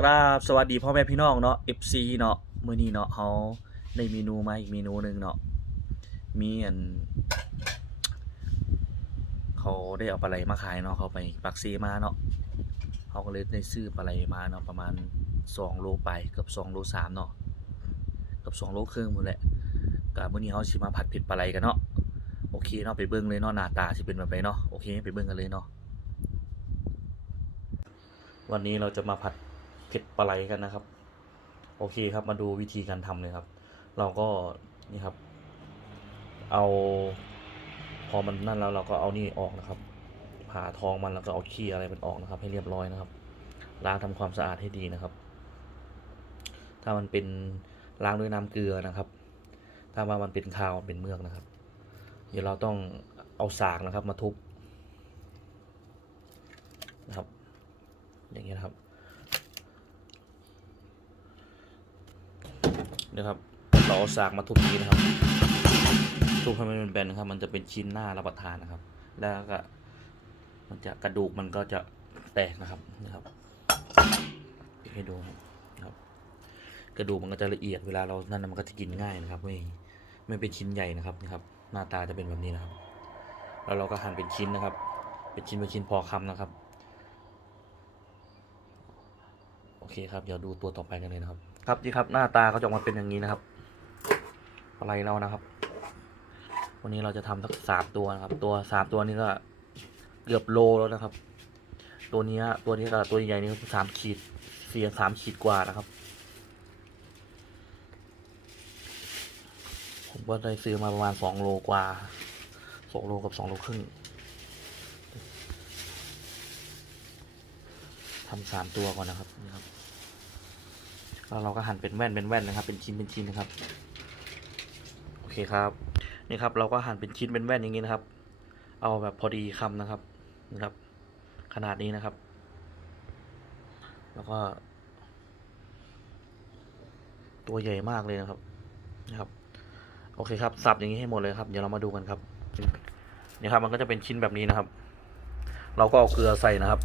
กราบสวัสดีพ่อแม่พี่น้องเนาะ FC เนาะมื้อนี้เนาะเฮาได้เมนูมาอีกเมนูหนึ่งเนาะมีอันเขาได้เอาปลาไหลมาขายเนาะเขาไปปักซีมาเนาะเขาก็เลยได้ซื้อปลาไหลมาเนาะประมาณ2โลไปเกือบ2โล3เนาะเกือบ2โลครึ่งหมดแหละก็มื้อนี้เฮาสิมาผัดเผ็ดปลาไหลกันเนาะโอเคเนาะไปเบิ่งเลยเนาะหน้าตาสิเป็นแบบไหนเนาะโอเคไปเบิ่งกันเลยเนาะวันนี้เราจะมาผัด เผ็ดปลาไหลกันนะครับ โอเคครับมาดูวิธีการทำเลยครับ เราก็นี่ครับ เอา พอมันนั่นแล้วเราก็เอานี่ออกนะครับผ่าท้องมันแล้วก็เอาขี้อะไรมันออกนะครับ ให้เรียบร้อยนะครับ ล้างทำความสะอาดให้ดีนะครับ ถ้ามันเป็นล้างด้วยน้ำเกลือนะครับ ถ้าว่ามันเป็นคาวเป็นเมือกนะครับ เดี๋ยวเราต้องเอาสากนะครับมาทุบนะครับ อย่างเงี้ยนะครับ นะครับเราเอาสากมาทุบนี้นะครับ ทุบให้มันเป็นแบนๆนะครับ มันจะเป็นชิ้นหน้ารับประทานนะครับ แล้วก็มันจะกระดูกมันก็จะแตกนะครับนะครับให้ดูนะครับ กระดูกมันก็จะละเอียดเวลาเรานั่นนะมันก็จะกินง่ายนะครับ ไม่ไม่เป็นชิ้นใหญ่นะครับนะครับ หน้าตาจะเป็นแบบนี้นะครับ แล้วเราก็หั่นเป็นชิ้นนะครับ เป็นชิ้นเป็นชิ้นพอคำนะครับ โอเคครับ เดี๋ยวดูตัวต่อไปกันเลยนะครับ ครับนี่ครับหน้าตาเขาจะออกมาเป็นอย่างนี้นะครับอะไรเรานะครับ วันนี้เราจะทำสักสามตัวนะครับ ตัวสามตัวนี้ก็เกือบโลแล้วนะครับ ตัวนี้ตัวนี้กับตัวใหญ่นี่สามขีดเสียสามขีดกว่านะครับ ผมก็ได้ซื้อมาประมาณสองโลกว่าสองโลกับสองโลครึ่งทำสามตัวก่อนนะครับนี่ครับ แล้วเราก็หั่นเป็นแว่นเป็นแว่นนะครับ เป็นชิ้นเป็นชิ้นนะครับ โอเคครับ นี่ครับ เราก็หั่นเป็นชิ้นเป็นแว่นอย่างนี้นะครับ เอาแบบพอดีคำนะครับนะครับ ขนาดนี้นะครับ แล้วก็ ตัวใหญ่มากเลยนะครับนะครับ โอเคครับ สับอย่างนี้ให้หมดเลยครับ เดี๋ยวเรามาดูกันครับ นี่ครับ มันก็จะเป็นชิ้นแบบนี้นะครับ เราก็เอาเกลือใส่นะครับ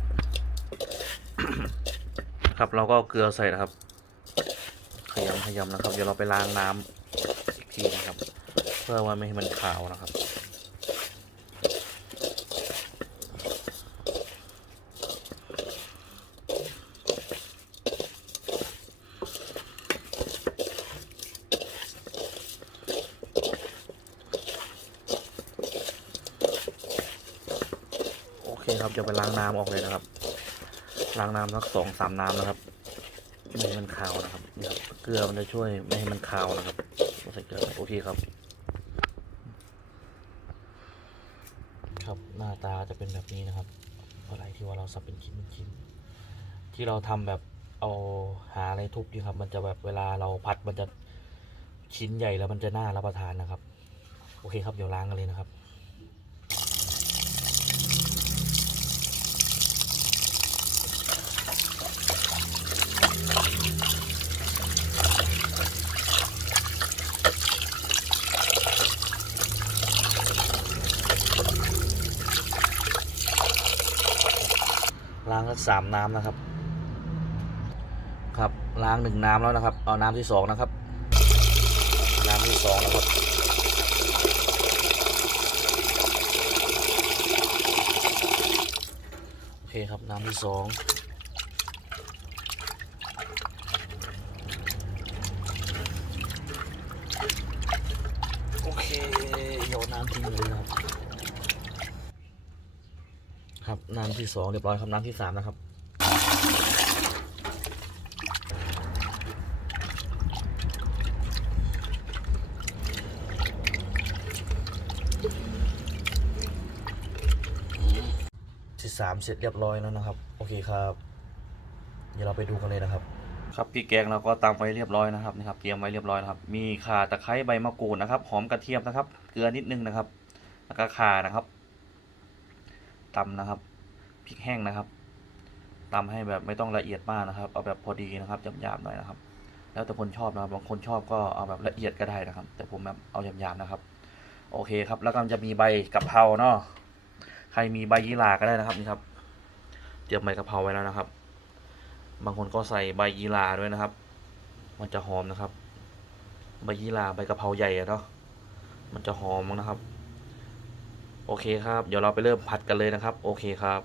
ครับ เราก็เอาเกลือใส่นะครับ ขยำขยำนะครับ เดี๋ยวเราไปล้างน้ำอีกทีนะครับ เพื่อว่าไม่ให้มันขาวนะครับโอเคครับจะไปล้างน้ำออกเลยนะครับ ล้างน้ำสักสองสามน้ำนะครับไม่ให้มันคาวนะครับ เกลือมันจะช่วยไม่ให้มันคาวนะครับใส่เกลือโอเคครับ ครับหน้าตาจะเป็นแบบนี้นะครับ อะไรที่ว่าเราสับเป็นชิ้นเป็นชิ้น ที่เราทำแบบเอาหาอะไรทุบดีครับ มันจะแบบเวลาเราผัดมันจะชิ้นใหญ่แล้วมันจะน่ารับประทานนะครับ โอเคครับเดี๋ยวล้างกันเลยนะครับ สามน้ำนะครับ ครับล้างหนึ่งน้ำแล้วนะครับ เอาน้ำที่สองนะครับ น้ำที่สองนะครับโอเคครับน้ำที่สองโอเคโยนน้ำทิ้งเลยนะครับ ครับน้ำ ที่สองเรียบร้อยครับน้ำที่สามนะครับที่สามเสร็จเรียบร้อยแล้วนะครับ โอเคครับ เดี๋ยวเราไปดูกันเลยนะครับครับพริกแกงเราก็ตำไว้เรียบร้อยนะครับนะครับเตรียมไว้เรียบร้อยนะครับ มีข่าตะไคร้ใบมะกรูดนะครับหอมกระเทียมนะครับ เกลือนิดนึงนะครับ แล้วก็ข่านะครับตำนะครับ ริกแห้งนะครับตำให้แบบไม่ต้องละเอียดมากนะครับ เอาแบบพอดีนะครับหยาบๆหน่อยนะครับ แล้วแต่คนชอบนะครับบางคนชอบก็เอาแบบละเอียดก็ได้นะครับ แต่ผมแบบเอาหยาบๆนะครับ โอเคครับ แล้วก็จะมีใบกะเพราเนาะใครมีใบยี่หร่าก็ได้นะครับนี่ครับ เตรียมใบกะเพราไว้แล้วนะครับ บางคนก็ใส่ใบยีราด้วยนะครับ มันจะหอมนะครับ ใบยีราใบกะเพราใหญ่เนาะมันจะหอมนะครับ โอเคครับ เดี๋ยวเราไปเริ่มผัดกันเลยนะครับ โอเคครับ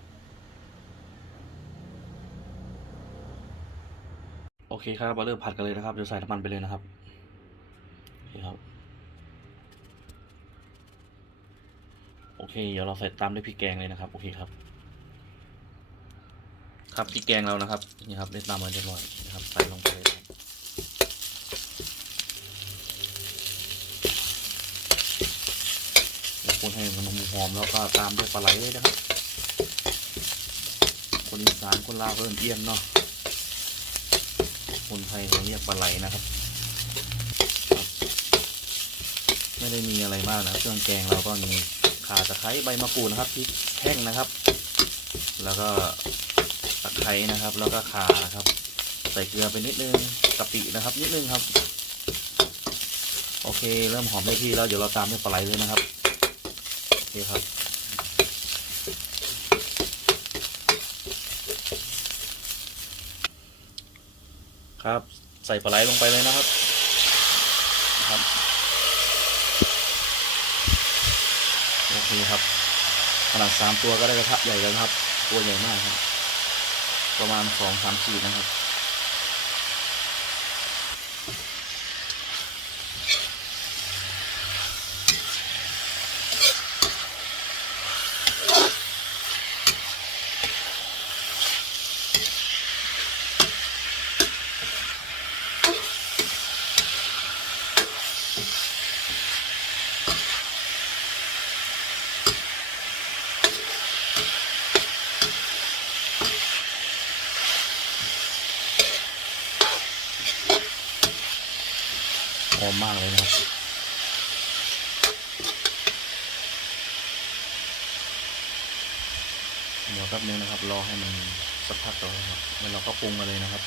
อเคครับมาเริ่มผัดกันเลยนะครับเดี๋ยวใส่น้ำมันไปเลยนะครับโอเคครับ โอเค เดี๋ยวเราใส่ตามด้วยพริกแกงเลยนะครับ โอเคครับ ครับพริกแกงเรานะครับ นี่ครับได้ตามมาเรียบร้อยนะครับ ใส่ลงไปเลยควคนให้มันหอมแล้วก็ตามด้วยปลาไหลเลยนะครับ คนอีสานคนลาวเริ่มเอี่ยมเนาะ คนไทยเขาเรียกปลาไหลนะครับ ไม่ได้มีอะไรมากนะเครื่องแกงเราก็มีข่าตะไคร้ใบมะกรูดนะครับพริกแห้งนะครับ แล้วก็ตะไคร้นะครับ แล้วก็ข่านะครับ ใส่เกลือไปนิดนึงกะปินะครับ นิดนึงครับ โอเค เริ่มหอมได้ที่แล้วเดี๋ยวเราตามด้วยปลาไหลเลยนะครับโอเคครับ ครับ ใส่ปลาไหลลงไปเลยนะครับครับโอเคครับ ขนาดสามตัวก็ได้กระทะใหญ่แล้วครับ ตัวใหญ่มากครับ ประมาณสองสามขีดนะครับ หอมมากเลยนะครับเดี๋ยวแป๊บนึงนะครับ รอให้มันสักพักก่อนนะครับแล้วเราก็ปรุงมาเลยนะครับ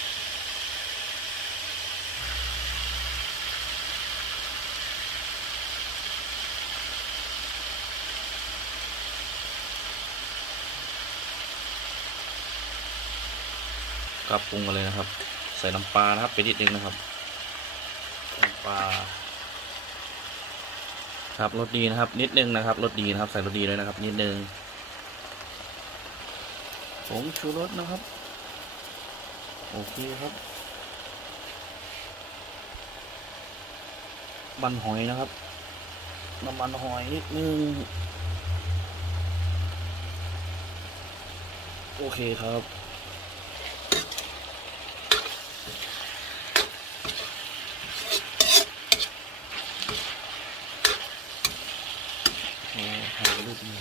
ครับปรุงมาเลยนะครับ ใส่น้ำปลานะครับ ไปนิดนึงนะครับน้ำปลาครับรสดีนะครับ นิดนึงนะครับรสดีนะครับ ใส่รสดีด้วยนะครับ นิดนึงผงชูรสนะครับโอเคครับ มันหอยนะครับน้ำมันหอยนิดนึงโอเคครับ โอ้ถ่ายรูปนี่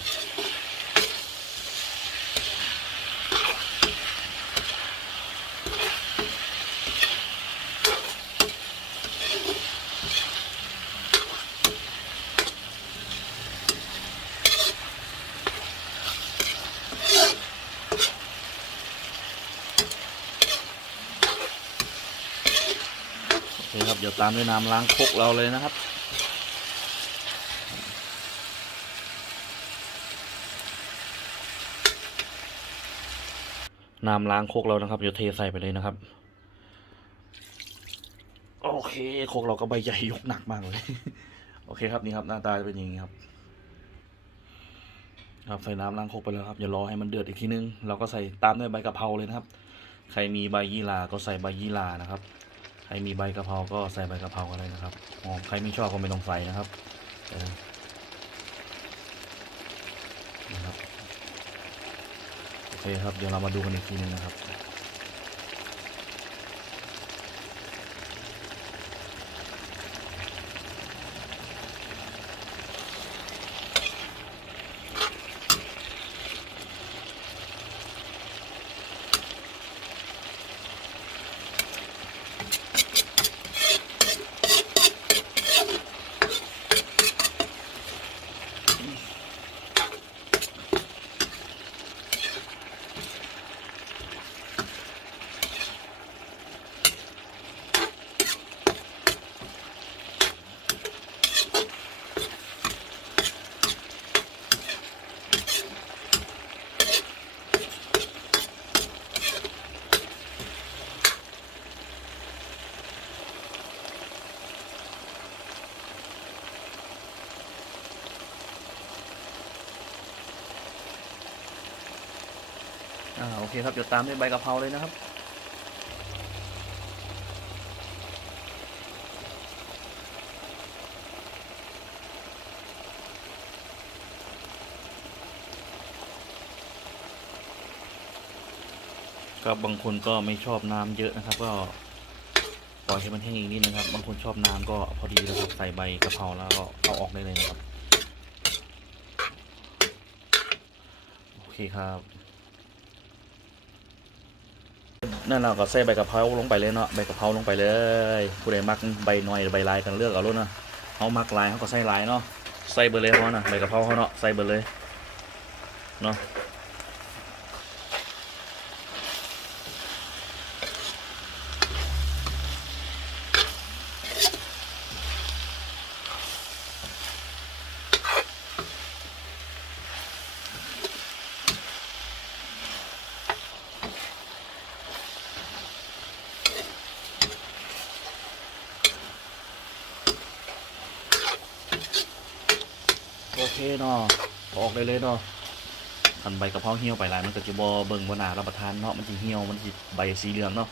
โอเคครับ เดี๋ยว ตามด้วยน้ำล้างคกเราเลยนะครับ น้ำล้างโคกเรานะครับเดี๋ยวเทใส่ไปเลยนะครับ โอเคโคกเราก็ใบใหญ่ยกหนักมากเลย โอเคครับนี่ครับหน้าตาจะเป็นอย่างนี้ครับ ครับใส่น้ำล้างโคกไปแล้วครับอย่ารอให้มันเดือดอีกทีนึง เราก็ใส่ตามด้วยใบกะเพราเลยนะครับ ใครมีใบยี่หร่าก็ใส่ใบยี่หร่านะครับ ใครมีใบกะเพราก็ใส่ใบกะเพราก็ได้นะครับอ๋อใครไม่ชอบก็ไม่ต้องใส่นะครับเออนะครับ โอเคครับ เดี๋ยวเรามาดูกันอีกทีนึงนะครับ อ่าโอเคครับเดี๋ยวตามด้วยใบกะเพราเลยนะครับ ก็บางคนก็ไม่ชอบน้ำเยอะนะครับ ก็ปล่อยให้มันแห้งอีกนิดนะครับ บางคนชอบน้ำก็พอดีแล้วครับใส่ใบกะเพราแล้วก็เอาออกได้เลยนะครับ โอเคครับ นั่นเราก็ใส่ใบกะเพราลงไปเลยเนาะใบกะเพราลงไปเลยผู้ใดมักใบน้อยหรือใบลายกันเลือกเอาลูกเนาะเขามักลายเขาก็ใส่ลายเนาะใส่เบอร์เลยเขาเนาะใบกะเพราเขาเนาะใส่เบอร์เลยเนาะ โอเคเนาะออกได้เลยเนาะคันใบกะเพราเหี่ยวไปหลายมันก็จะบ่เบิ่งบ่น่ารับประทานเนาะมันสิเหี่ยวมันสิใบสีเหลืองเนาะ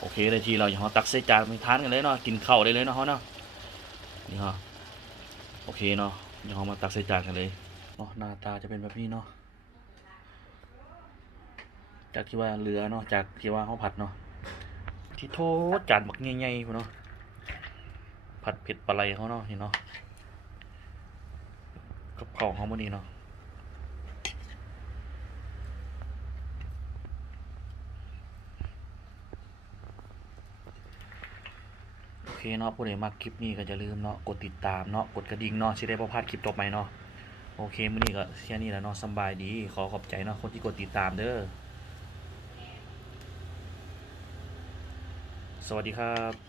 โอเคเลยทีเราอย่าเอาตักใส่จานไปทานกันเลยเนาะกินข้าวได้เลยเนาะเฮาเนาะนี่ฮะโอเคเนาะเดี๋ยวเรามาตักใส่จานกันเลยเนาะหน้าตาจะเป็นแบบนี้เนาะจากที่ว่าเหลือเนาะจากที่ว่าเขาผัดเนาะที่โทษจานบักใหญ่ๆพุ่เนาะผัดเผ็ดปลาไหลเขาเนาะเห็นเนาะ กับของเขาวันนี้เนาะโอเคเนาะผู้ใดมักคลิปนี้ก็อย่าลืมเนาะกดติดตามเนาะกดกระดิ่งเนาะสิได้บ่พลาดคลิปต่อไปเนาะโอเคมื้อนี้ก็แค่นี้แหล้วเนาะสบายดีขอขอบใจเนาะคนที่กดติดตามเด้อสวัสดีครับ